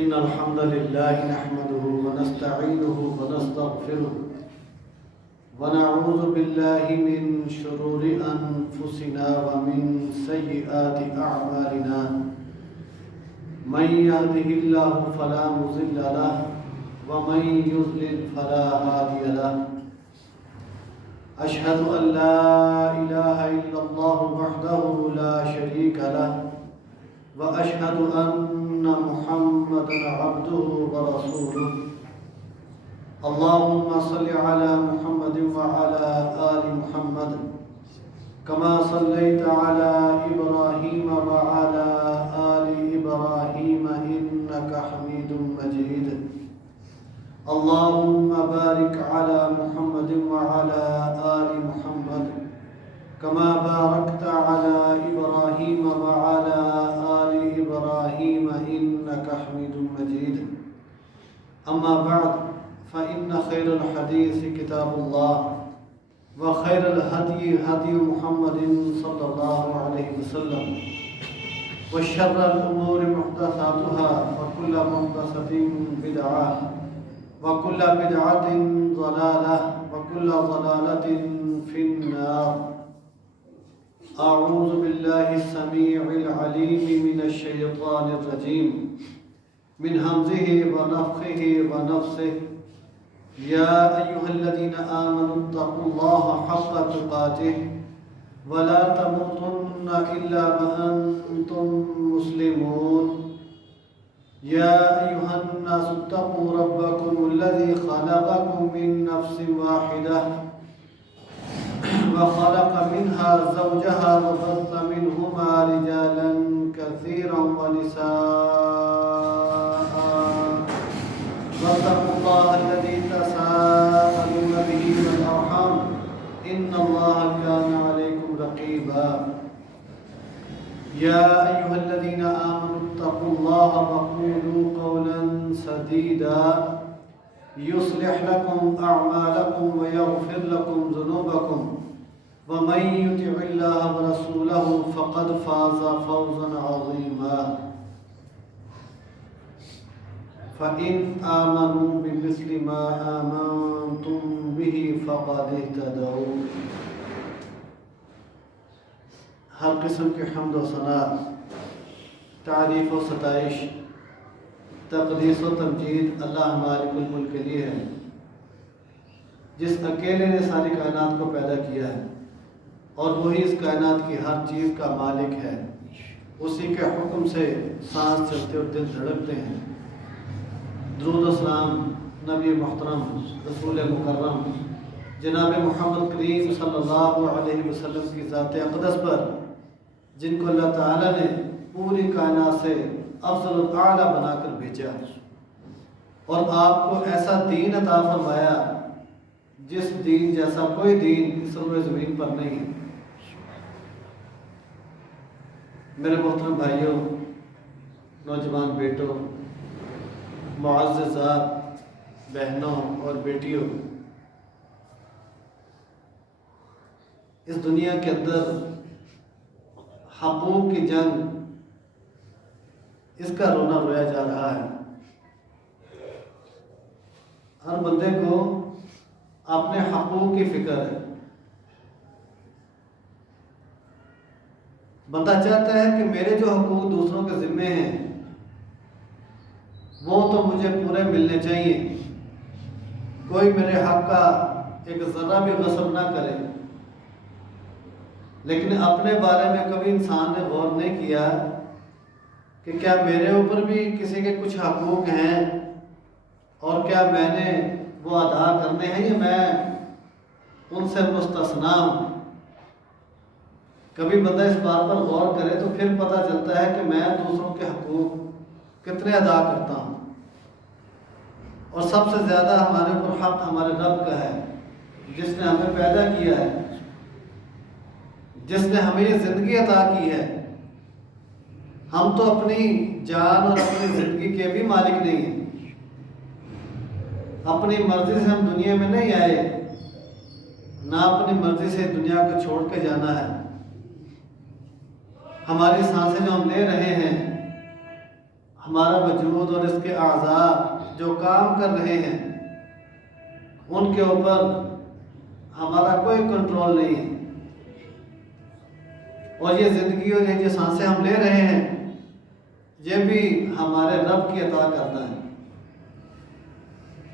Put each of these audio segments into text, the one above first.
إن الحمد لله نحمده ونستعينه ونستغفره ونعوذ بالله من شرور أنفسنا ومن سيئات أعمالنا من يهده الله فلا مضل له ومن يضلل فلا هادي له أشهد أن لا إله إلا الله وحده لا شريك له وأشهد أن محمدا عبده ورسوله اللهم صل على محمد وعلى آل محمد كما صليت على إبراهيم وعلى آل إبراهيم إنك حميد مجيد اللهم بارك على محمد وعلى آل محمد كما باركت على إبراهيم وعلى آل إبراهيم إنك حميد مجيد أما بعد فإن خير الحديث كتاب الله وخير الهدي هدي محمد صلى الله عليه وسلم وشر الأمور محدثاتها وكل محدثة بدعة وكل بدعة ضلالة وكل ضلالة في النار. أعوذ بالله السميع العليم من الشيطان الرجيم من همزه ونفخه ونفسه. يا أيها الذين آمنوا اتقوا الله حق تقاته ولا تموتن إلا وأنتم مسلمون. يا أيها الناس اتقوا ربكم الذي خلقكم من نفس واحدة وخلق منها زوجها وبث منهما رجالا كثيرا ونساء واتقوا الله الذي تساءلون به والأرحام إن الله كان عليكم رقيبا. يا أيها الذين آمنوا اتقوا الله وقولوا قولا سديدا يصلح لكم أعمالكم ويغفر لكم ذنوبكم ومن يطع الله ورسوله فقد فاز فوزا عظيما. فإن آمنوا بمثل ما آمنتم به فقد اهتدوا. ہر قسم کی حمد و ثنا، تعریف و ستائش، تقدیس و تمجید اللہ مالک الملک کے لیے ہے، جس اکیلے نے ساری کائنات کو پیدا کیا ہے اور وہی اس کائنات کی ہر چیز کا مالک ہے. اسی کے حکم سے سانس چلتے اور دل دھڑکتے ہیں. درود و سلام نبی محترم رسول مکرم جناب محمد کریم صلی اللہ علیہ وسلم کی ذات اقدس پر، جن کو اللہ تعالیٰ نے پوری کائنات سے افضل الاعلیٰ بنا کر بھیجا اور آپ کو ایسا دین عطا فرمایا جس دین جیسا کوئی دین اس روئے زمین پر نہیں ہے. میرے محترم بھائیوں، نوجوان بیٹوں، معززات بہنوں اور بیٹیوں، اس دنیا کے اندر حقوق کی جنگ، اس کا رونا رویا جا رہا ہے. ہر بندے کو اپنے حقوق کی فکر ہے. بندہ چاہتا ہے کہ میرے جو حقوق دوسروں کے ذمے ہیں وہ تو مجھے پورے ملنے چاہیے، کوئی میرے حق کا ایک ذرہ بھی غصب نہ کرے. لیکن اپنے بارے میں کبھی انسان نے غور نہیں کیا کہ کیا میرے اوپر بھی کسی کے کچھ حقوق ہیں اور کیا میں نے وہ ادا کرنے ہیں یا میں ان سے مستثنا ہوں. کبھی بندہ اس بات پر غور کرے تو پھر پتہ چلتا ہے کہ میں دوسروں کے حقوق کتنے ادا کرتا ہوں. اور سب سے زیادہ ہمارے اوپر حق ہمارے رب کا ہے، جس نے ہمیں پیدا کیا ہے، جس نے ہمیں یہ زندگی عطا کی ہے. ہم تو اپنی جان اور اپنی زندگی کے بھی مالک نہیں ہیں. اپنی مرضی سے ہم دنیا میں نہیں آئے، نہ اپنی مرضی سے دنیا کو چھوڑ کے جانا ہے. ہماری سانسیں جو ہم لے رہے ہیں ہمارا وجود اور اس کے اعضاء جو کام کر رہے ہیں ان کے اوپر ہمارا کوئی کنٹرول نہیں ہے، اور یہ زندگی اور یہ جو سانسیں ہم لے رہے ہیں یہ بھی ہمارے رب کی عطا کرنا ہے۔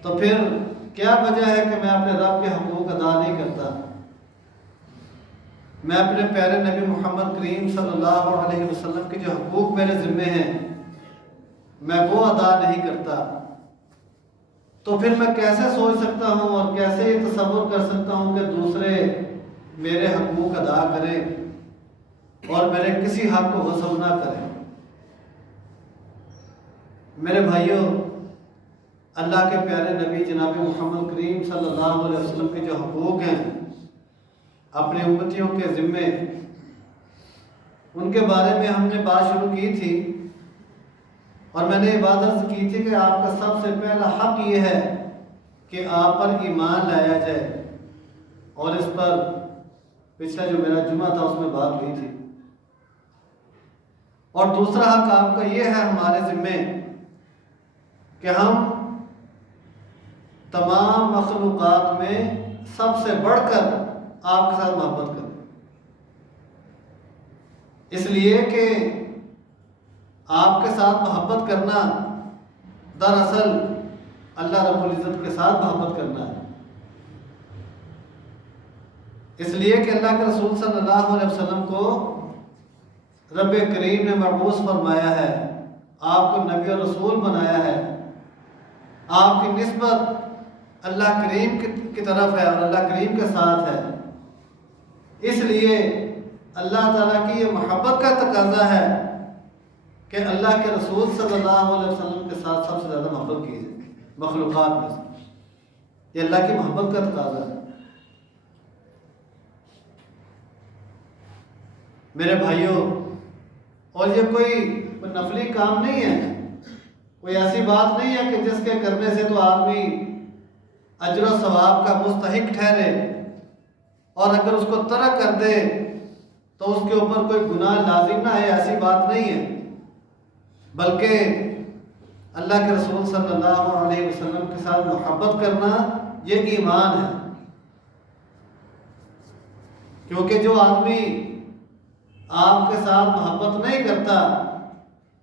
تو پھر کیا وجہ ہے کہ میں اپنے رب کے حقوق ادا نہیں کرتا؟ میں اپنے پیارے نبی محمد کریم صلی اللہ علیہ وسلم کے جو حقوق میرے ذمے ہیں میں وہ ادا نہیں کرتا، تو پھر میں کیسے سوچ سکتا ہوں اور کیسے یہ تصور کر سکتا ہوں کہ دوسرے میرے حقوق ادا کریں اور میرے کسی حق کو غصب نہ کریں؟ میرے بھائیوں، اللہ کے پیارے نبی جناب محمد کریم صلی اللہ علیہ وسلم کے جو حقوق ہیں اپنے امتیوں کے ذمے، ان کے بارے میں ہم نے بات شروع کی تھی، اور میں نے یہ بات عرض کی تھی کہ آپ کا سب سے پہلا حق یہ ہے کہ آپ پر ایمان لایا جائے، اور اس پر پچھلا جو میرا جمعہ تھا اس میں بات ہوئی تھی۔ اور دوسرا حق آپ کا یہ ہے ہمارے ذمے کہ ہم تمام مخلوقات میں سب سے بڑھ کر آپ کے ساتھ محبت کریں، اس لیے کہ آپ کے ساتھ محبت کرنا دراصل اللہ رب العزت کے ساتھ محبت کرنا ہے، اس لیے کہ اللہ کے رسول صلی اللہ علیہ وسلم کو رب کریم نے مبعوث فرمایا ہے، آپ کو نبی اور رسول بنایا ہے، آپ کی نسبت اللہ کریم کی طرف ہے اور اللہ کریم کے ساتھ ہے، اس لیے اللہ تعالیٰ کی یہ محبت کا تقاضا ہے کہ اللہ کے رسول صلی اللہ علیہ وسلم کے ساتھ سب سے زیادہ محبت کی جائے مخلوقات میں سے، یہ اللہ کی محبت کا تقاضا ہے۔ میرے بھائیوں، اور یہ کوئی نفلی کام نہیں ہے، کوئی ایسی بات نہیں ہے کہ جس کے کرنے سے تو آدمی اجر و ثواب کا مستحق ٹھہرے، اور اگر اس کو ترک کر دے تو اس کے اوپر کوئی گناہ لازم نہ ہے، ایسی بات نہیں ہے، بلکہ اللہ کے رسول صلی اللہ علیہ وسلم کے ساتھ محبت کرنا یہ ایمان ہے، کیونکہ جو آدمی آپ کے ساتھ محبت نہیں کرتا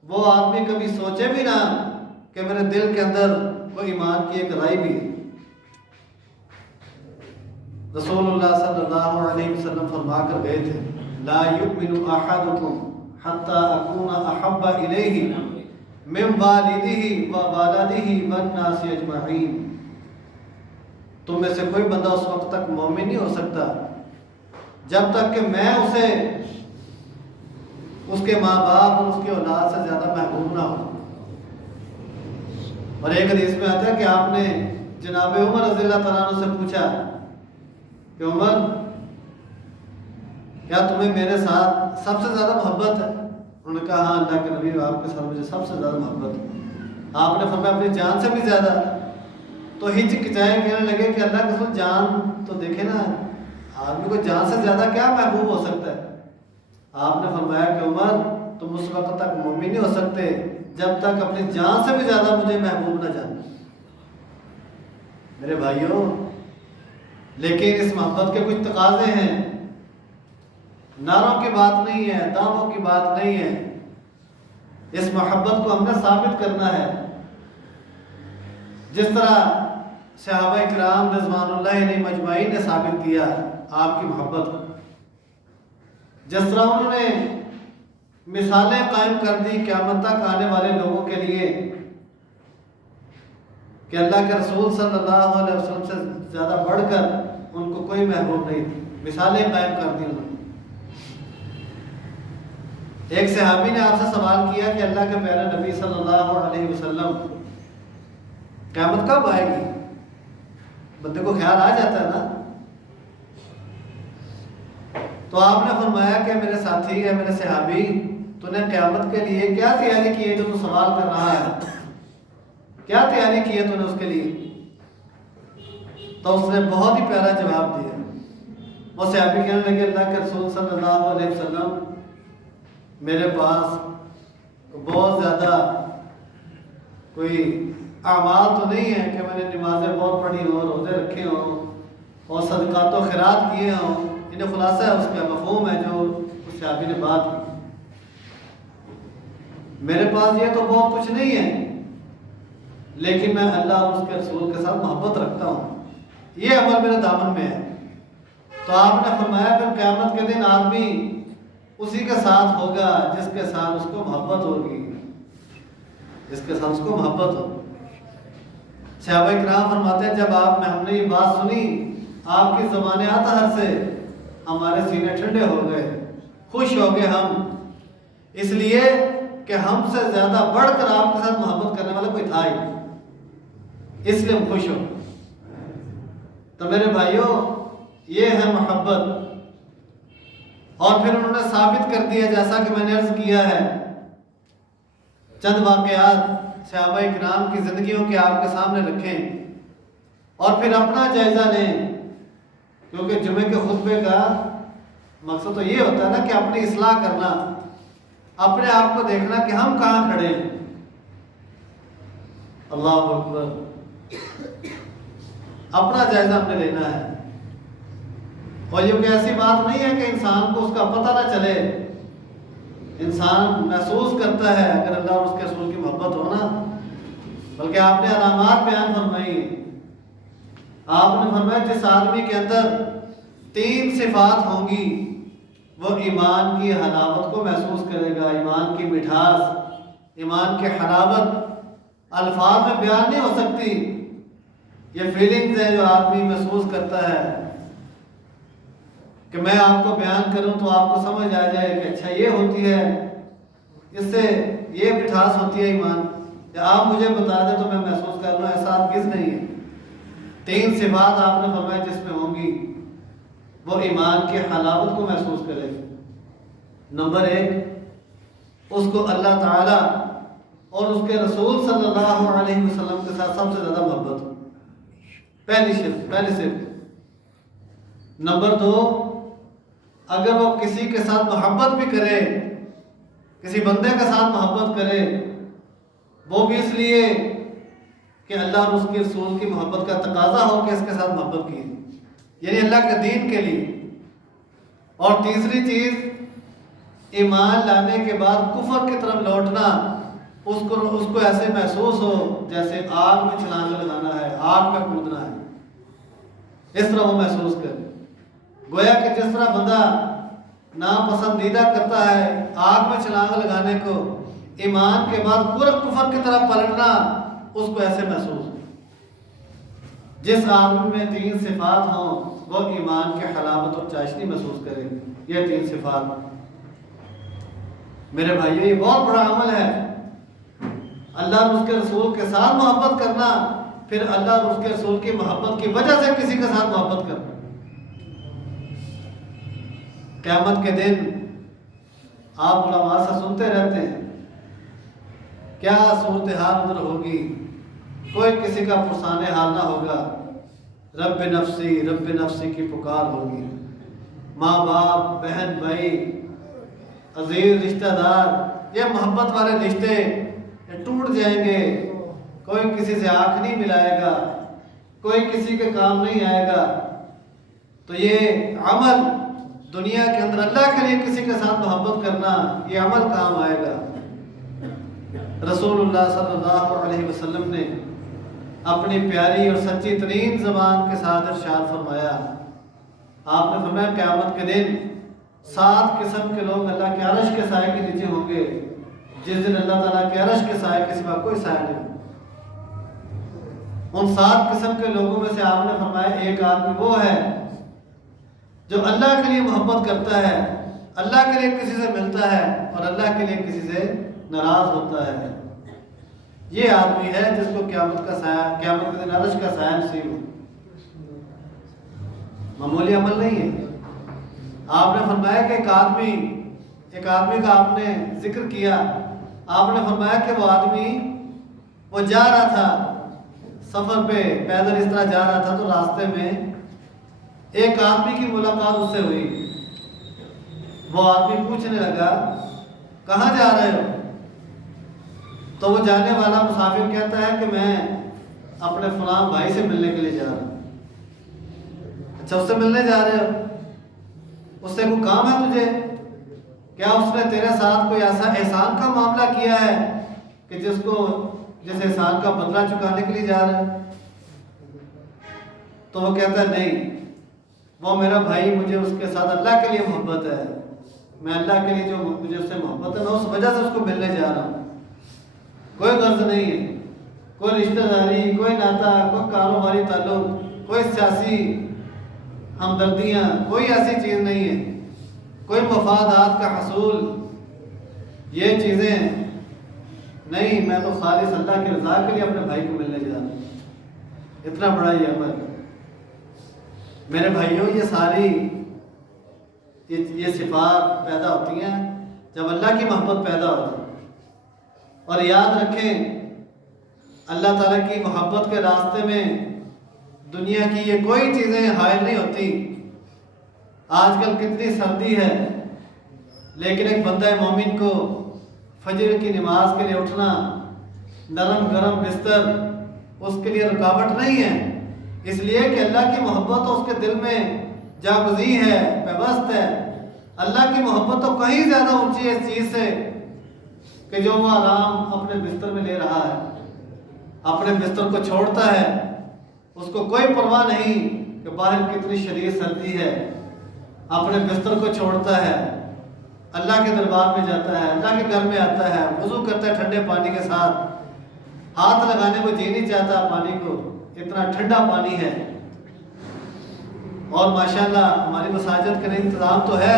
وہ آدمی کبھی سوچے بھی نہ کہ میرے دل کے اندر کوئی ایمان کی ایک رائی بھی ہے۔ رسول اللہ صلی اللہ علیہ وسلم فرما کر گئے تھے، لا یؤمن احدکم حتی اکون احب الیہ من والدہ وولدہ والناس اجمعین، تم میں سے کوئی بندہ اس وقت تک مومن نہیں ہو سکتا جب تک کہ میں اسے اس کے ماں باپ اور اس کی اولاد سے زیادہ محبوب نہ ہو۔ اور ایک حدیث میں آتا ہے کہ آپ نے جناب عمر رضی اللہ تعالیٰ عنہ سے پوچھا کہ عمر، کیا تمہیں میرے ساتھ سب سے زیادہ محبت ہے؟ انہوں نے کہا ہاں اللہ کے نبی، آپ کے ساتھ مجھے سب سے زیادہ محبت ہے۔ آپ نے فرمایا اپنی جان سے بھی زیادہ؟ تو ہچکچائے کہنے لگے کہ اللہ کے رسول، جان تو دیکھے نا، آدمی کو جان سے زیادہ کیا محبوب ہو سکتا ہے؟ آپ نے فرمایا کہ عمر، تم اس وقت تک مومن نہیں ہو سکتے جب تک اپنی جان سے بھی زیادہ مجھے محبوب نہ جانو۔ میرے بھائیوں، لیکن اس محبت کے کچھ تقاضے ہیں، نعروں کی بات نہیں ہے، دعووں کی بات نہیں ہے، اس محبت کو ہم نے ثابت کرنا ہے، جس طرح صحابہ کرام رضوان اللہ علیہم اجمعین نے ثابت کیا آپ کی محبت، جس طرح انہوں نے مثالیں قائم کر دی قیامت تک آنے والے لوگوں کے لیے کہ اللہ کے رسول صلی اللہ علیہ وسلم سے زیادہ بڑھ کر ان کو کوئی محبوب نہیں تھی، مثالیں قائم کر دی انہوں نے۔ ایک صحابی نے آپ سے سوال کیا کہ اللہ کے پیارے نبی صلی اللہ علیہ وسلم، قیامت کب آئے گی؟ بندے کو خیال آ جاتا ہے نا، تو آپ نے فرمایا کہ میرے ساتھی ہے، میرے صحابی، تو نے قیامت کے لیے کیا تیاری کی ہے جو تو سوال کر رہا ہے؟ کیا تیاری کی ہے تو نے اس کے لیے؟ تو اس نے بہت ہی پیارا جواب دیا۔ وہ صحابی کہنے لگے، اللہ کے رسول صلی اللہ علیہ وسلم، میرے پاس بہت زیادہ کوئی اعمال تو نہیں ہے کہ میں نے نمازیں بہت پڑھی ہوں، روزے رکھے ہوں اور صدقات و خیرات کیے ہوں۔ انہیں خلاصہ ہے اس کا مفہوم ہے جو اس صحابی نے بات کی۔ میرے پاس یہ تو بہت کچھ نہیں ہے، لیکن میں اللہ اور اس کے رسول کے ساتھ محبت رکھتا ہوں، یہ عمل میرے دامن میں ہے۔ تو آپ نے فرمایا پھر قیامت کے دن آدمی اسی کے ساتھ ہوگا جس کے ساتھ اس کو محبت ہوگی، جس کے ساتھ اس کو محبت ہو۔ صحابہ کرام فرماتے ہیں جب ہم نے یہ بات سنی، آپ کی زبان اطہر سے ہمارے سینے ٹھنڈے ہو گئے، خوش ہو گئے ہم، اس لیے کہ ہم سے زیادہ بڑھ کر آپ کے ساتھ محبت کرنے والا کوئی تھا ہی، اس لیے ہم خوش ہو۔ تو میرے بھائیوں، یہ ہے محبت۔ اور پھر انہوں نے ثابت کر دیا، جیسا کہ میں نے عرض کیا ہے، چند واقعات صحابہ کرام کی زندگیوں کے آپ کے سامنے رکھیں اور پھر اپنا جائزہ لیں، کیونکہ جمعے کے خطبے کا مقصد تو یہ ہوتا ہے نا کہ اپنی اصلاح کرنا، اپنے آپ کو دیکھنا کہ ہم کہاں کھڑے ہیں۔ اللہ اکبر، اپنا جائزہ ہم نے لینا ہے۔ اور یہ کوئی ایسی بات نہیں ہے کہ انسان کو اس کا پتہ نہ چلے، انسان محسوس کرتا ہے اگر اللہ اور اس کے رسول کی محبت ہونا۔ بلکہ آپ نے علامات بیان فرمائی، آپ نے فرمایا جس آدمی کے اندر 3 صفات ہوں گی وہ ایمان کی حلاوت کو محسوس کرے گا۔ ایمان کی مٹھاس، ایمان کی حلاوت الفاظ میں بیان نہیں ہو سکتی، یہ فیلنگز ہیں جو آدمی محسوس کرتا ہے کہ میں آپ کو بیان کروں تو آپ کو سمجھ آ جائے کہ اچھا یہ ہوتی ہے، اس سے یہ مٹھاس ہوتی ہے ایمان، یا آپ مجھے بتا دیں تو میں محسوس کر لوں، ایسا آپ کس نہیں ہے۔ 3 صفات آپ نے فرمایا جس میں ہوں گی وہ ایمان کی حلاوت کو محسوس کرے گا۔ نمبر 1، اس کو اللہ تعالیٰ اور اس کے رسول صلی اللہ علیہ وسلم کے ساتھ سب سے زیادہ محبت ہو، پہلی صفت۔ نمبر 2، اگر وہ کسی کے ساتھ محبت بھی کرے، کسی بندے کے ساتھ محبت کرے، وہ بھی اس لیے کہ اللہ اور اس کے رسول کی محبت کا تقاضا ہو کہ اس کے ساتھ محبت کی، یعنی اللہ کے دین کے لیے۔ اور تیسری چیز، ایمان لانے کے بعد کفر کی طرف لوٹنا، اس کو ایسے محسوس ہو جیسے آگ میں چھلانگ لگانا ہے، آگ میں کودنا ہے، اس طرح وہ محسوس کرے۔ گویا کہ جس طرح بندہ ناپسندیدہ کرتا ہے آگ میں چھلانگ لگانے کو، ایمان کے بعد پورا کفر کی طرف پلٹنا اس کو ایسے محسوس ہو۔ جس آدمی میں 3 صفات ہوں وہ ایمان کے حلاوت اور چاشنی محسوس کرے، یہ 3 صفات۔ میرے بھائیو، یہ بہت بڑا عمل ہے، اللہ اور اس کے رسول کے ساتھ محبت کرنا، پھر اللہ اور اس کے رسول کی محبت کی وجہ سے کسی کے ساتھ محبت کرنا۔ قیامت کے دن آپ علماء سے سنتے رہتے ہیں کیا صورتحال ادھر ہوگی، کوئی کسی کا پرسان حال نہ ہوگا، رب نفسی رب نفسی کی پکار ہوگی، ماں باپ، بہن بھائی، عزیز رشتہ دار، یہ محبت والے رشتے یہ ٹوٹ جائیں گے، کوئی کسی سے آنکھ نہیں ملائے گا، کوئی کسی کے کام نہیں آئے گا۔ تو یہ عمل دنیا کے اندر اللہ کے لیے کسی کے ساتھ محبت کرنا، یہ عمل کام آئے گا۔ رسول اللہ صلی اللہ علیہ وسلم نے اپنی پیاری اور سچی ترین زبان کے ساتھ ارشاد فرمایا، آپ نے فرمایا قیامت کے دن 7 قسم کے لوگ اللہ کے عرش کے سائے کے نیچے ہوں گے، جس دن اللہ تعالیٰ کے عرش کے سائے کے سوا کوئی سایہ نہیں۔ ان 7 قسم کے لوگوں میں سے آپ نے فرمایا ایک آدمی وہ ہے جو اللہ کے لیے محبت کرتا ہے، اللہ کے لیے کسی سے ملتا ہے اور اللہ کے لیے کسی سے ناراض ہوتا ہے۔ یہ آدمی ہے جس کو قیامت کے دن عرش کا سایہ نصیب ہو۔ معمولی عمل نہیں ہے۔ آپ نے فرمایا کہ ایک آدمی کا آپ نے ذکر کیا، آپ نے فرمایا کہ وہ جا رہا تھا سفر پہ، پیدل اس طرح جا رہا تھا، تو راستے میں ایک آدمی کی ملاقات اس سے ہوئی۔ وہ آدمی پوچھنے لگا کہاں جا رہے ہو؟ تو وہ جانے والا مسافر کہتا ہے کہ میں اپنے فلاں بھائی سے ملنے کے لیے جا رہا ہوں۔ اچھا، اس سے ملنے جا رہے ہو، اس سے کوئی کام ہے تجھے؟ کیا اس نے تیرے ساتھ کوئی ایسا احسان کا معاملہ کیا ہے کہ جس احسان کا بدلہ چکانے کے لیے جا رہا ہے؟ تو وہ کہتا ہے نہیں، وہ میرا بھائی، مجھے اس کے ساتھ اللہ کے لیے محبت ہے، میں اللہ کے لیے جو مجھے اس سے محبت ہے میں اس وجہ سے اس کو ملنے جا رہا ہوں، کوئی غرض نہیں ہے، کوئی رشتہ داری، کوئی ناتا، کوئی کاروباری تعلق، کوئی سیاسی ہمدردیاں، کوئی ایسی چیز نہیں ہے، کوئی مفادات کا حصول، یہ چیزیں نہیں، میں تو خالص اللہ کی رضا کے لیے اپنے بھائی کو ملنے جا رہا ہوں۔ اتنا بڑا یہ عمل ہے میرے بھائیوں، یہ ساری یہ صفات پیدا ہوتی ہیں جب اللہ کی محبت پیدا ہوتی ہے۔ اور یاد رکھیں، اللہ تعالیٰ کی محبت کے راستے میں دنیا کی یہ کوئی چیزیں حائل نہیں ہوتی۔ آج کل کتنی سردی ہے، لیکن ایک بندہ مومن کو فجر کی نماز کے لیے اٹھنا، نرم گرم بستر اس کے لیے رکاوٹ نہیں ہے، اس لیے کہ اللہ کی محبت تو اس کے دل میں جاگزی ہے، پیوست ہے۔ اللہ کی محبت تو کہیں زیادہ اونچی ہے اس چیز سے کہ جو وہ آرام اپنے بستر میں لے رہا ہے، اپنے بستر کو چھوڑتا ہے، اس کو کوئی پرواہ نہیں کہ باہر کتنی شدید سردی ہے، اپنے بستر کو چھوڑتا ہے، اللہ کے دربار میں جاتا ہے، اللہ کے گھر میں آتا ہے، وضو کرتا ہے ٹھنڈے پانی کے ساتھ، ہاتھ لگانے کو جی نہیں چاہتا پانی کو، اتنا ٹھنڈا پانی ہے۔ اور ماشاءاللہ ہماری مساجد کا انتظام تو ہے،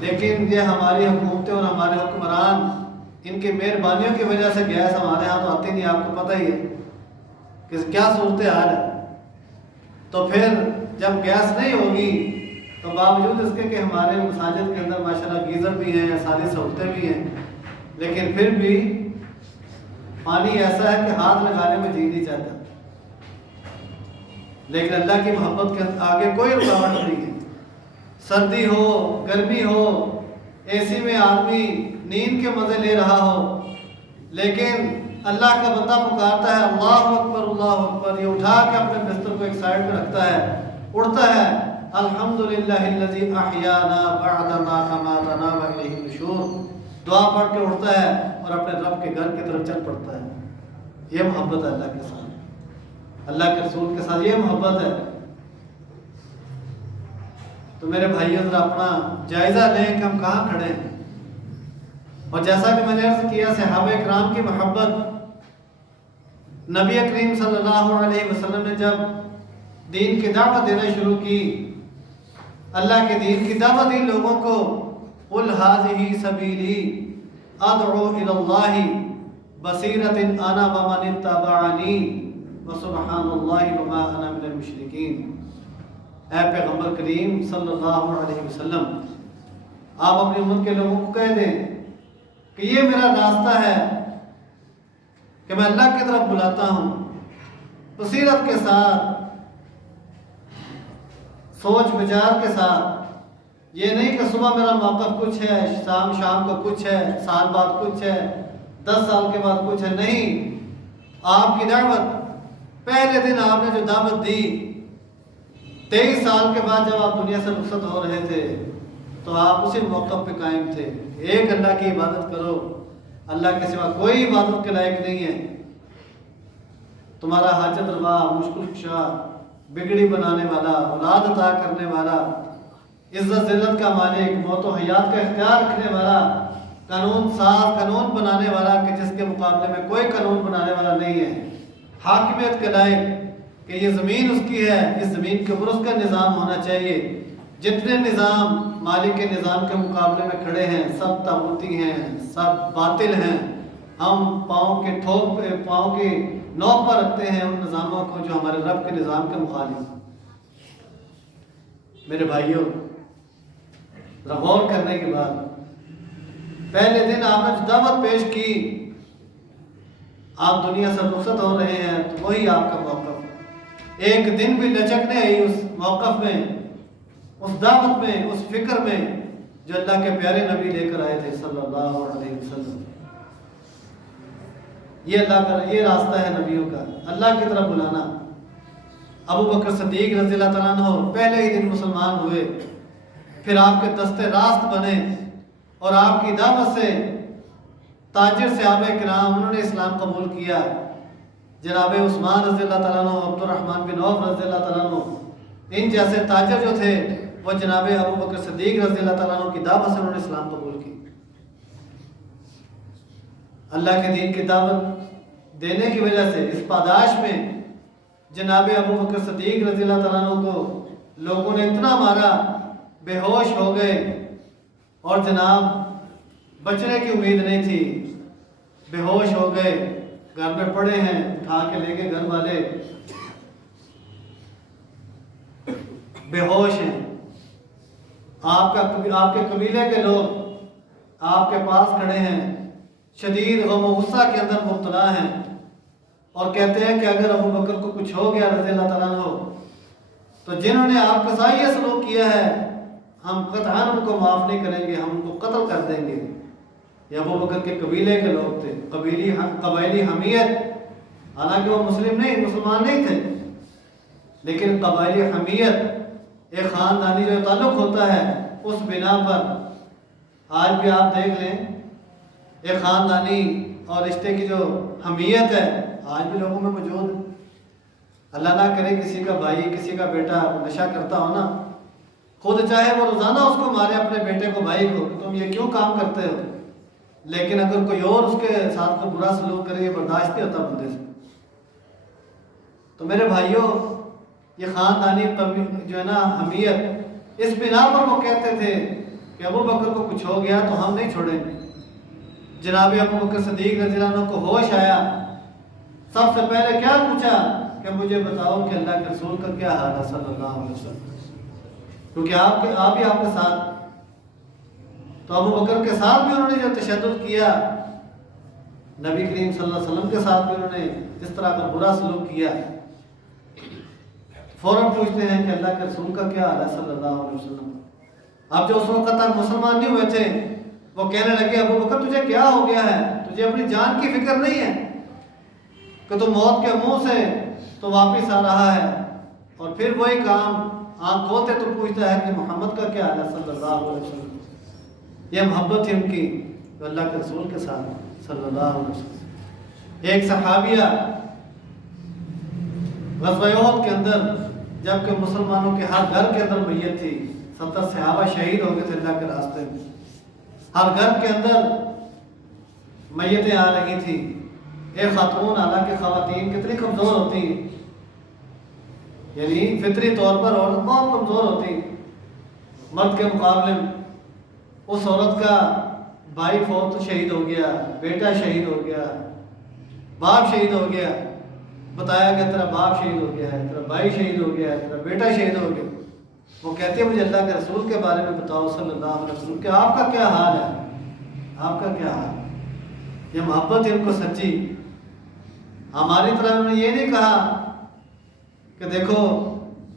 لیکن یہ ہماری حکومتیں اور ہمارے حکمران، ان کی مہربانیوں کی وجہ سے گیس ہمارے ہاں تو آتی نہیں، آپ کو پتہ ہی ہے کہ کیا صورتحال ہے۔ تو پھر جب گیس نہیں ہوگی تو باوجود اس کے کہ ہمارے مساجد کے اندر ماشاءاللہ گیزر بھی ہیں، ساری سہولتیں بھی ہیں، لیکن پھر بھی پانی ایسا ہے کہ ہاتھ لگانے میں جی نہیں چاہتا۔ لیکن اللہ کی محبت کے آگے کوئی رکاوٹ نہیں ہے، سردی ہو، گرمی ہو، اے سی میں آدمی نیند کے مزے لے رہا ہو، لیکن اللہ کا بندہ پکارتا ہے اللہ اکبر اللہ اکبر، یہ اٹھا کے اپنے بستر کو ایک سائڈ پہ رکھتا ہے، اڑتا ہے الحمدللہ الذی احیانا بعد ما اماتنا والیہ النشور، دعا پڑھ کے اٹھتا ہے اور اپنے رب کے گھر کی طرف چل پڑتا ہے۔ یہ محبت ہے اللہ کے ساتھ، اللہ کے رسول کے ساتھ یہ محبت ہے۔ تو میرے بھائیوں ذرا اپنا جائزہ لیں کہ ہم کہاں کھڑے ہیں۔ اور جیسا کہ میں نے عرض کیا، صحابہ کرام کی محبت، نبی کریم صلی اللہ علیہ وسلم نے جب دین کی دعوت دینا شروع کی، اللہ کے دین کی دعوت دی لوگوں کو، قل ھذہ سبیلی ادعو الی اللہ بصیرۃ انا ومن اتبعنی وسبحان اللہ وما انا من المشرکین۔ اے پیغمبر کریم صلی اللہ علیہ وسلم، آپ اپنی امت کے لوگوں کو کہہ دیں کہ یہ میرا راستہ ہے کہ میں اللہ کی طرف بلاتا ہوں، بصیرت کے ساتھ، سوچ بچار کے ساتھ، یہ نہیں کہ صبح میرا موقف کچھ ہے، شام کو کچھ ہے، سال بعد کچھ ہے، 10 سال کے بعد کچھ ہے، نہیں۔ آپ کی دعوت پہلے دن آپ نے جو دعوت دی، 23 سال کے بعد جب آپ دنیا سے رخصت ہو رہے تھے تو آپ اسی موقف پہ قائم تھے، ایک اللہ کی عبادت کرو، اللہ کے سوا کوئی عبادت کے لائق نہیں ہے، تمہارا حاجت روا، مشکل کشا، بگڑی بنانے والا، اولاد عطا کرنے والا، عزت ذلت کا مالک، موت و حیات کا اختیار رکھنے والا، قانون ساز، قانون بنانے والا کہ جس کے مقابلے میں کوئی قانون بنانے والا نہیں ہے، حاکمیت کے لائق کہ یہ زمین اس کی ہے، اس زمین کے اوپر اس کا نظام ہونا چاہیے۔ جتنے نظام مالک کے نظام کے مقابلے میں کھڑے ہیں سب طاغوتی ہیں، سب باطل ہیں، ہم پاؤں کے ٹھوک پہ، پاؤں کی نوک پر رکھتے ہیں ان نظاموں کو جو ہمارے رب کے نظام کے مخالف ہیں۔ میرے بھائیوں، غور کرنے کے بعد پہلے دن آپ نے جو دعوت پیش کی، آپ دنیا سے رخصت ہو رہے ہیں تو وہی آپ کا موقف، ایک دن بھی لچک نہیں آئی اس موقف میں، اس دعوت میں، اس فکر میں جو اللہ کے پیارے نبی لے کر آئے تھے صلی اللہ علیہ وسلم۔ یہ راستہ ہے نبیوں کا، اللہ کی طرف بلانا۔ ابو بکر صدیق رضی اللہ تعالیٰ عنہ پہلے ہی دن مسلمان ہوئے، پھر آپ کے دستے راست بنے اور آپ کی دعوت سے تاجر صحابہ کرام انہوں نے اسلام قبول کیا۔ جناب عثمان رضی اللہ تعالیٰ عنہ، عبد الرحمن بن عوف رضی اللہ تعالیٰ عنہ، ان جیسے تاجر جو تھے وہ جناب ابو بکر صدیق رضی اللہ تعالیٰ عنہ کی دعوت سے انہوں نے اسلام قبول کی۔ اللہ کے دین کی دعوت دینے کی وجہ سے اس پاداش میں جناب ابو بکر صدیق رضی اللہ تعالیٰ عنہ کو لوگوں نے اتنا مارا، بے ہوش ہو گئے، اور جناب بچنے کی امید نہیں تھی، بے ہوش ہو گئے، گھر میں پڑے ہیں، اٹھا کے لے کے گھر والے بے ہوش ہیں۔ آپ کے قبیلے کے لوگ آپ کے پاس کھڑے ہیں، شدید غم و غصہ کے اندر مبتلا ہیں، اور کہتے ہیں کہ اگر ابو بکر کو کچھ ہو گیا رضی اللہ تعالیٰ عنہ تو جنہوں نے آپ کے ساتھ یہ سلوک کیا ہے ہم قطعاً ان کو معاف نہیں کریں گے، ہم ان کو قتل کر دیں گے۔ یہ ابو بکر کے قبیلے کے لوگ تھے، قبائلی حمیت، حالانکہ وہ مسلمان نہیں تھے، لیکن قبائلی حمیت، ایک خاندانی جو تعلق ہوتا ہے اس بنا پر آج بھی آپ دیکھ لیں ایک خاندانی اور رشتے کی جو حمیت ہے آج بھی لوگوں میں موجود ہے۔ اللہ نہ کرے کسی کا بھائی، کسی کا بیٹا نشہ کرتا ہو نا، خود چاہے وہ روزانہ اس کو مارے اپنے بیٹے کو، بھائی کو، تم یہ کیوں کام کرتے ہو، لیکن اگر کوئی اور اس کے ساتھ کوئی برا سلوک کرے یہ برداشت نہیں ہوتا بندے سے۔ تو میرے بھائیوں، یہ خاندانی جو ہے نا حمیت، اس بنا پر وہ کہتے تھے کہ ابو بکر کو کچھ ہو گیا تو ہم نہیں چھوڑیں گے۔ جناب ابو بکر صدیق رضی اللہ عنہ کو ہوش آیا، سب سے پہلے کیا پوچھا کہ مجھے بتاؤ کہ اللہ کے رسول کا کیا حال ہے صلی اللہ علیہ وسلم، کیونکہ آپ کے ساتھ، تو ابو بکر کے ساتھ بھی انہوں نے جو تشدد کیا، نبی کریم صلی اللہ علیہ وسلم کے ساتھ بھی انہوں نے اس طرح کا برا سلوک کیا۔ فوراً پوچھتے ہیں کہ اللہ کے رسول کا کیا حال ہے صلی اللہ علیہ وسلم۔ اب جو اس وقت تک مسلمان نہیں ہوئے تھے وہ کہنے لگے ابو بکر تجھے کیا ہو گیا ہے، تجھے اپنی جان کی فکر نہیں ہے کہ تو موت کے منہ سے تو واپس آ رہا ہے، اور پھر وہی کام آنکھ کھولتے تو پوچھتا ہے کہ محمد کا کیا حال ہے صلی اللہ علیہ وسلم۔ یہ محبت تھی ان کی جو اللہ کے رسول کے ساتھ صلی اللہ علیہ وسلم۔ ایک صحابیہ غزوہ احد کے اندر، جبکہ مسلمانوں کے ہر گھر کے اندر میت تھی، 70 صحابہ شہید ہو گئے تھے اللہ کے راستے میں، ہر گھر کے اندر میتیں آ رہی تھی۔ ایک خاتون، حالانکہ خواتین کتنی کمزور ہوتی ہیں، یعنی فطری طور پر عورت بہت کمزور ہوتی مرد کے مقابلے میں، اس عورت کا بھائی فوت شہید ہو گیا، بیٹا شہید ہو گیا، باپ شہید ہو گیا، بتایا کہ تیرا باپ شہید ہو گیا ہے، تیرا بھائی شہید ہو گیا ہے، تیرا بیٹا شہید ہو گیا۔ وہ کہتی ہے مجھے اللہ کے رسول کے بارے میں بتاؤ صلی اللہ علیہ وسلم کہ آپ کا کیا حال ہے، آپ کا کیا حال ہے۔ یہ محبت ہے ان کو سچی۔ ہماری طرح انہوں نے یہ نہیں کہا کہ دیکھو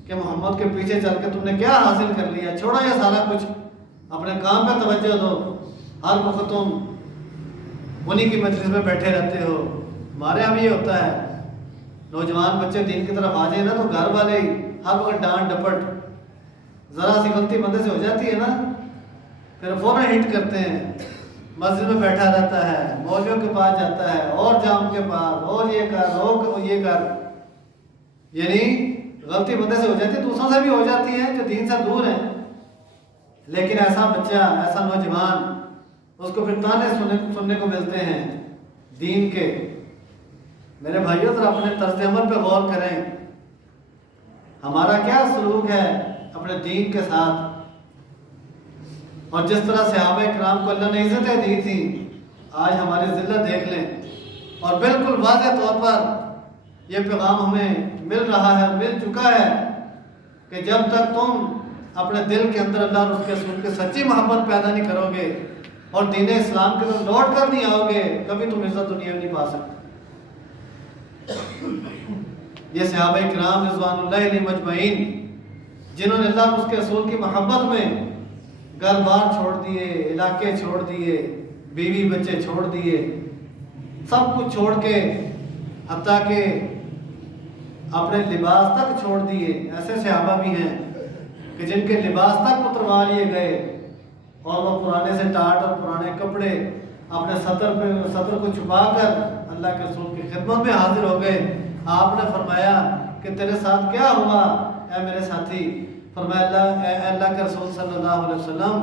کہ محمد کے پیچھے چل کے تم نے کیا حاصل کر لیا، چھوڑا یہ سارا کچھ، اپنے کام پہ توجہ دو، ہر وقت تم انہی کی مجلس میں بیٹھے رہتے ہو۔ ہمارے یہاں بھی یہ ہوتا ہے، نوجوان بچے دین کی طرف آ جائیں نا تو گھر والے ہر وقت ڈانٹ ڈپٹ، ذرا سی غلطی بندے سے ہو جاتی ہے نا پھر فوراً ہٹ کرتے ہیں، مسجد میں بیٹھا رہتا ہے، مولویوں کے پاس جاتا ہے، اور جام کے پاس، اور یہ کر، اور یہ کر، یعنی غلطی بندے سے ہو جاتی ہے، دوسروں سے بھی ہو جاتی ہے جو دین سے دور ہیں، لیکن ایسا بچہ، ایسا نوجوان، اس کو پھر تانے سننے کو ملتے ہیں دین کے۔ میرے بھائیوں ذرا اپنے طرز عمل پہ غور کریں، ہمارا کیا سلوک ہے اپنے دین کے ساتھ، اور جس طرح صحابہ کرام کو اللہ نے عزتیں دی تھی، آج ہماری ذلت دیکھ لیں۔ اور بالکل واضح طور پر یہ پیغام ہمیں مل رہا ہے، مل چکا ہے کہ جب تک تم اپنے دل کے اندر اللہ اور اس کے رسول کی سچی محبت پیدا نہیں کرو گے اور دین اسلام کی طرف لوٹ کر نہیں آؤ گے، کبھی تم عزت دنیا میں نہیں پا سکتے۔ یہ صحابہ کرام رضوان اللہ علیہم اجمعین جنہوں نے اللہ اور اس کے رسول کی محبت میں گھر بار چھوڑ دیے، علاقے چھوڑ دیے، بیوی بچے چھوڑ دیے، سب کچھ چھوڑ کے، حتیٰ کہ اپنے لباس تک چھوڑ دیے. ایسے صحابہ بھی ہیں کہ جن کے لباس تک اتروا لیے گئے اور وہ پرانے سے ٹاٹ اور پرانے کپڑے اپنے صدر کو چھپا کر اللہ کے رسول کی خدمت میں حاضر ہو گئے. آپ نے فرمایا کہ تیرے ساتھ کیا ہوا اے میرے ساتھی؟ فرمایا اے اللہ کے رسول صلی اللہ علیہ وسلم،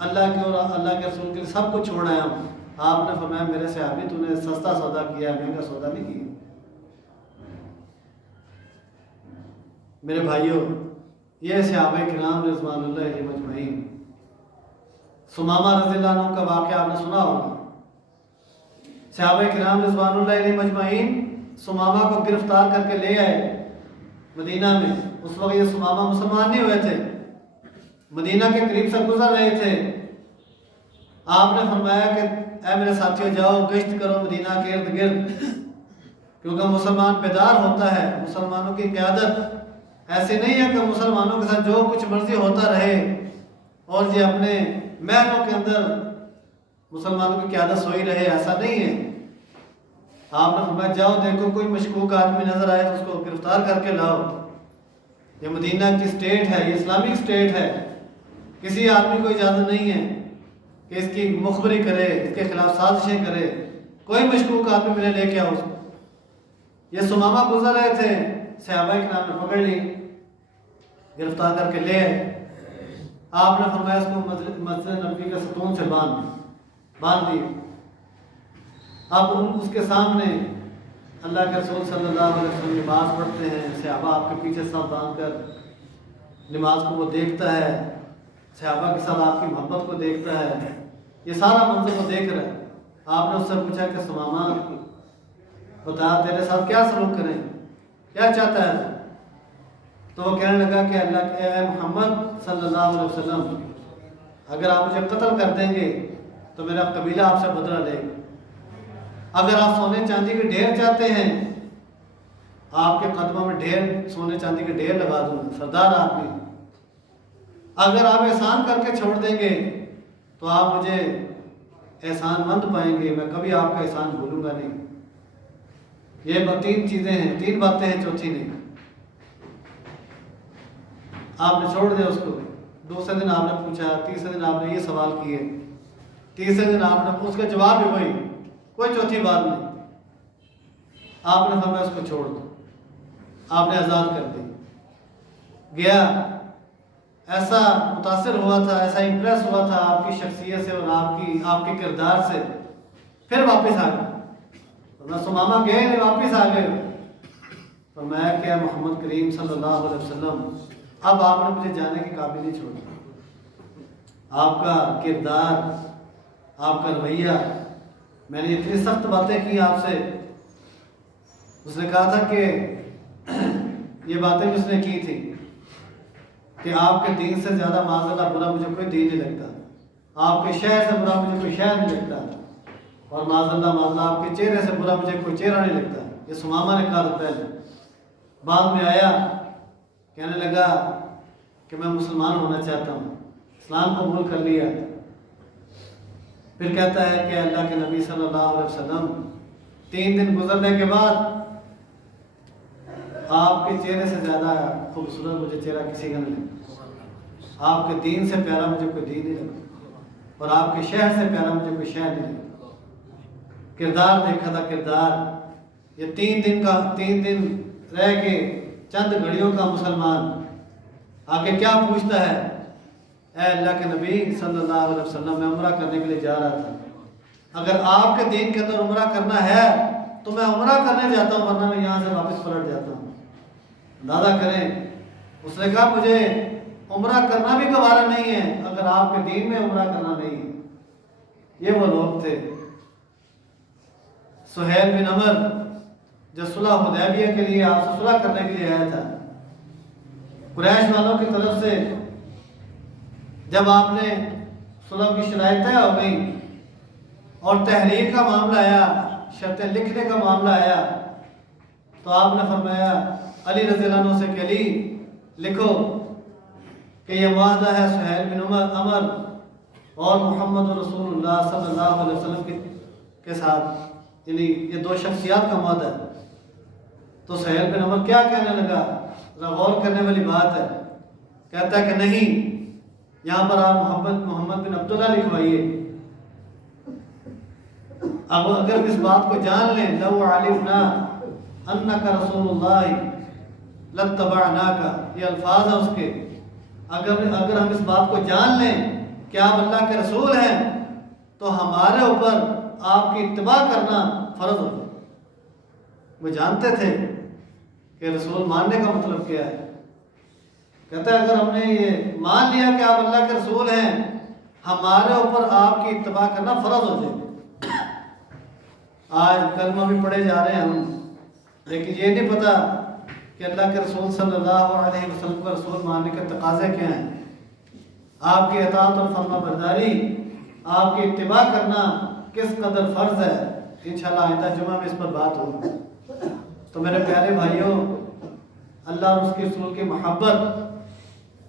اللہ کے اور اللہ کے رسول کے لیے سب کچھ چھوڑ آیا ہوں. آپ نے فرمایا میرے صحابی تو نے سستا سودا کیا، مہنگا سودا نہیں کیا. میرے بھائیوں، یہ صحابہ کرام رضوان اللہ علیہ مجمعین. ثمامہ رضی اللہ عنہ کا واقعہ آپ نے سنا ہوگا. صحابہ کرام رضوان اللہ علیہ مجمعین ثمامہ کو گرفتار کر کے لے آئے مدینہ میں. اس وقت یہ ثمامہ مسلمان نہیں ہوئے تھے، مدینہ کے قریب سے گزر رہے تھے. آپ نے فرمایا کہ اے میرے ساتھیوں، جاؤ گشت کرو مدینہ کے ارد گرد، کیونکہ مسلمان بیدار ہوتا ہے. مسلمانوں کی قیادت ایسے نہیں ہے کہ مسلمانوں کے ساتھ جو کچھ مرضی ہوتا رہے اور یہ اپنے محلوں کے اندر مسلمانوں کی قیادت سوئی رہے، ایسا نہیں ہے. آپ نے فرمایا جاؤ دیکھو کوئی مشکوک آدمی نظر آئے تو اس کو گرفتار کر کے لاؤ. یہ مدینہ کی سٹیٹ ہے، یہ اسلامک سٹیٹ ہے. کسی آدمی کو اجازت نہیں ہے کہ اس کی مخبری کرے، اس کے خلاف سازشیں کرے. کوئی مشکوک آدمی میرے لے کے آؤ اس کو. یہ ثمامہ گزر رہے تھے، صحابہ کرام نے پکڑ لی، گرفتار کر کے لے آئے. آپ نے فرمایا اس کو مسجد نبوی کے ستون سے باندھ دی. اب اس کے سامنے اللہ کے رسول صلی اللہ علیہ وسلم نماز پڑھتے ہیں. صحابہ آپ کے پیچھے سب باندھ کر نماز کو وہ دیکھتا ہے، صحابہ کے ساتھ آپ کی محبت کو دیکھتا ہے. یہ سارا منظر وہ دیکھ رہا ہے. آپ نے اس سے پوچھا کہ ثمامہ بتا تیرے ساتھ کیا سلوک کریں، کیا چاہتا ہے؟ تو وہ کہنے لگا کہ اللہ کے اے محمد صلی اللہ علیہ وسلم، اگر آپ مجھے قتل کر دیں گے تو میرا قبیلہ آپ سے بدلہ لے گا. اگر آپ سونے چاندی کے ڈھیر چاہتے ہیں، آپ کے قدموں میں ڈھیر سونے چاندی کے ڈھیر لگا دوں گا، سردار آدمی. اگر آپ احسان کر کے چھوڑ دیں گے تو آپ مجھے احسان مند پائیں گے، میں کبھی آپ کا احسان بھولوں گا نہیں. یہ 3 چیزیں ہیں، 3 باتیں ہیں، چوتھی نہیں. آپ نے چھوڑ دیا اس کو. دوسرے دن آپ نے پوچھا، تیسرے دن آپ نے یہ سوال کیے، تیسرے دن آپ نے اس کا جواب بھی وہی، کوئی چوتھی بات نہیں. آپ نے فرمایا اس کو چھوڑ دو. آپ نے آزاد کر دی. گیا، ایسا متاثر ہوا تھا، ایسا امپریس ہوا تھا آپ کی شخصیت سے اور آپ کے کردار سے. پھر واپس آ گئے. ثمامہ گئے نہیں، واپس آ گئے. فرمایا کہ محمد کریم صلی اللہ علیہ وسلم، اب آپ نے مجھے جانے کے قابل نہیں چھوڑا. آپ کا کردار، آپ کا رویہ، میں نے اتنی سخت باتیں کی آپ سے. اس نے کہا تھا کہ یہ باتیں بھی اس نے کی تھی کہ آپ کے دین سے زیادہ معاذ اللہ برا مجھے کوئی دین نہیں لگتا، آپ کے شہر سے برا مجھے کوئی شہر نہیں لگتا، اور معاذ اللہ آپ کے چہرے سے برا مجھے کوئی چہرہ نہیں لگتا. یہ ثمامہ نے کہا تھا پہلے. بعد میں آیا، کہنے لگا کہ میں مسلمان ہونا چاہتا ہوں، اسلام قبول کر لیا. پھر کہتا ہے کہ اللہ کے نبی صلی اللہ علیہ وسلم 3 دن گزرنے کے بعد آپ کے چہرے سے زیادہ خوبصورت مجھے چہرہ کسی کا نہیں لگا، آپ کے دین سے پیارا مجھے کوئی دین نہیں لگا، اور آپ کے شہر سے پیارا مجھے کوئی شہر نہیں لگا. کردار دیکھا تھا، کردار. یہ 3 دن رہ کے چند گھڑیوں کا مسلمان آگے کیا پوچھتا ہے؟ اے اللہ کے نبی صلی اللہ علیہ وسلم، میں عمرہ کرنے کے لیے جا رہا تھا، اگر آپ کے دین کے اندر عمرہ کرنا ہے تو میں عمرہ کرنے جاتا ہوں، ورنہ میں یہاں سے واپس پلٹ جاتا ہوں. اندازہ کریں. اس نے کہا مجھے عمرہ کرنا بھی گوارا نہیں ہے اگر آپ کے دین میں عمرہ کرنا نہیں ہے. یہ وہ لوگ تھے. سہیل بن عمر جو صلح حدیبیہ کے لیے آپ سے صلح کرنے کے لیے آیا تھا، قریش والوں کی طرف سے جب آپ نے صلح کی شرائط طے ہو گئی اور تحریر کا معاملہ آیا، شرطیں لکھنے کا معاملہ آیا، تو آپ نے فرمایا علی رضی اللہ عنہ سے کہ علی لکھو کہ یہ معاہدہ ہے سہیل بن عمر اور محمد رسول اللہ صلی اللہ علیہ وسلم کے ساتھ، یعنی یہ دو شخصیات کا معاہدہ ہے۔ تو سہیل بن عمر کیا کہنے لگا؟ ذرا غور کرنے والی بات ہے۔ کہتا ہے کہ نہیں، یہاں پر آپ محمد بن عبداللہ لکھوائیے۔ اب اگر اس بات کو جان لیں، لو علمنا انک رسول اللہ لاتبعناک، یہ الفاظ ہیں اس کے، اگر ہم اس بات کو جان لیں کہ آپ اللہ کے رسول ہیں تو ہمارے اوپر آپ کی اتباع کرنا فرض ہو جائے۔ وہ جانتے تھے کہ رسول ماننے کا مطلب کیا ہے۔ کہتا ہے اگر ہم نے یہ مان لیا کہ آپ اللہ کے رسول ہیں، ہمارے اوپر آپ کی اتباع کرنا فرض ہو جائے۔ آج کلمہ بھی پڑھے جا رہے ہیں ہم، لیکن یہ نہیں پتہ کہ اللہ کے رسول صلی اللہ علیہ وسلم کا رسول ماننے کے تقاضے کیا ہیں۔ آپ کی اطاعت اور فرما برداری، آپ کی اتباع کرنا کس قدر فرض ہے، انشاءاللہ آئندہ جمعہ میں اس پر بات ہوگی۔ تو میرے پیارے بھائیوں، اللہ اور اس کے رسول کی محبت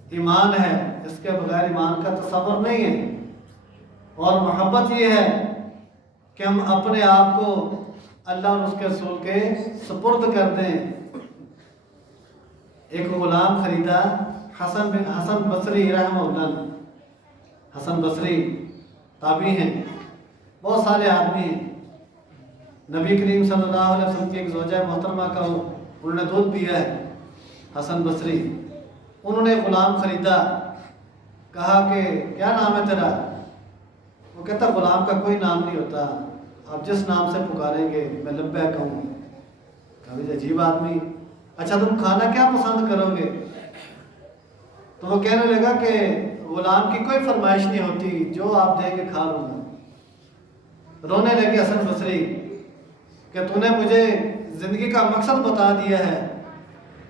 ایمان ہے، اس کے بغیر ایمان کا تصور نہیں ہے۔ اور محبت یہ ہے کہ ہم اپنے آپ کو اللہ اور اس کے رسول کے سپرد کر دیں۔ ایک غلام خریدا حسن بصری رحمہ اللہ نے۔ حسن بصری تابعی ہیں، بہت سارے آدمی ہیں۔ نبی کریم صلی اللہ علیہ وسلم کی ایک زوجہ محترمہ کا انہوں نے دودھ پیا ہے، حسن بصری۔ انہوں نے غلام خریدا، کہا کہ کیا نام ہے تیرا؟ وہ کہتا غلام کا کوئی نام نہیں ہوتا، آپ جس نام سے پکاریں گے میں لبیک کہوں۔ کبھی عجیب آدمی، اچھا تم کھانا کیا پسند کرو گے؟ تو وہ کہنے لگا کہ غلام کی کوئی فرمائش نہیں ہوتی، جو آپ دیں گے کھا لوں گا۔ رونے لگے حسن بصری کہ تو نے مجھے زندگی کا مقصد بتا دیا ہے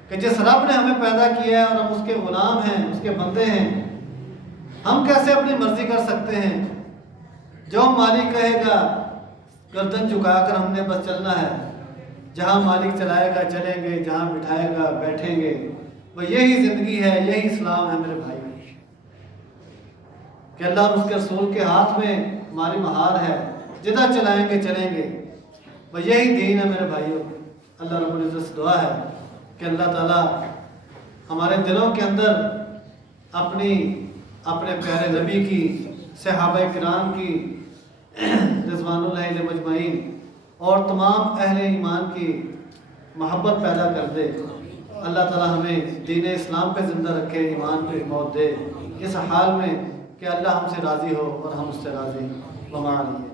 کہ جس رب نے ہمیں پیدا کیا ہے اور ہم اس کے غلام ہیں، اس کے بندے ہیں، ہم کیسے اپنی مرضی کر سکتے ہیں؟ جو مالک کہے گا گردن جھکا کر ہم نے بس چلنا ہے، جہاں مالک چلائے گا چلیں گے، جہاں بٹھائے گا بیٹھیں گے۔ وہ یہی زندگی ہے، یہی اسلام ہے میرے بھائی، کہ اللہ اور اس کے رسول کے ہاتھ میں ہماری مہار ہے، جدھر چلائیں گے چلیں گے۔ وہ یہی دین ہے میرے بھائیوں۔ اللہ رب العزت سے دعا ہے کہ اللہ تعالیٰ ہمارے دلوں کے اندر اپنے پیارے نبی کی، صحابہ کرام کی رضوان اللہ علیہ مجمعین اور تمام اہل ایمان کی محبت پیدا کر دے۔ اللہ تعالیٰ ہمیں دین اسلام پہ زندہ رکھے، ایمان پہ موت دے، اس حال میں کہ اللہ ہم سے راضی ہو اور ہم اس سے راضی۔ وما علیہ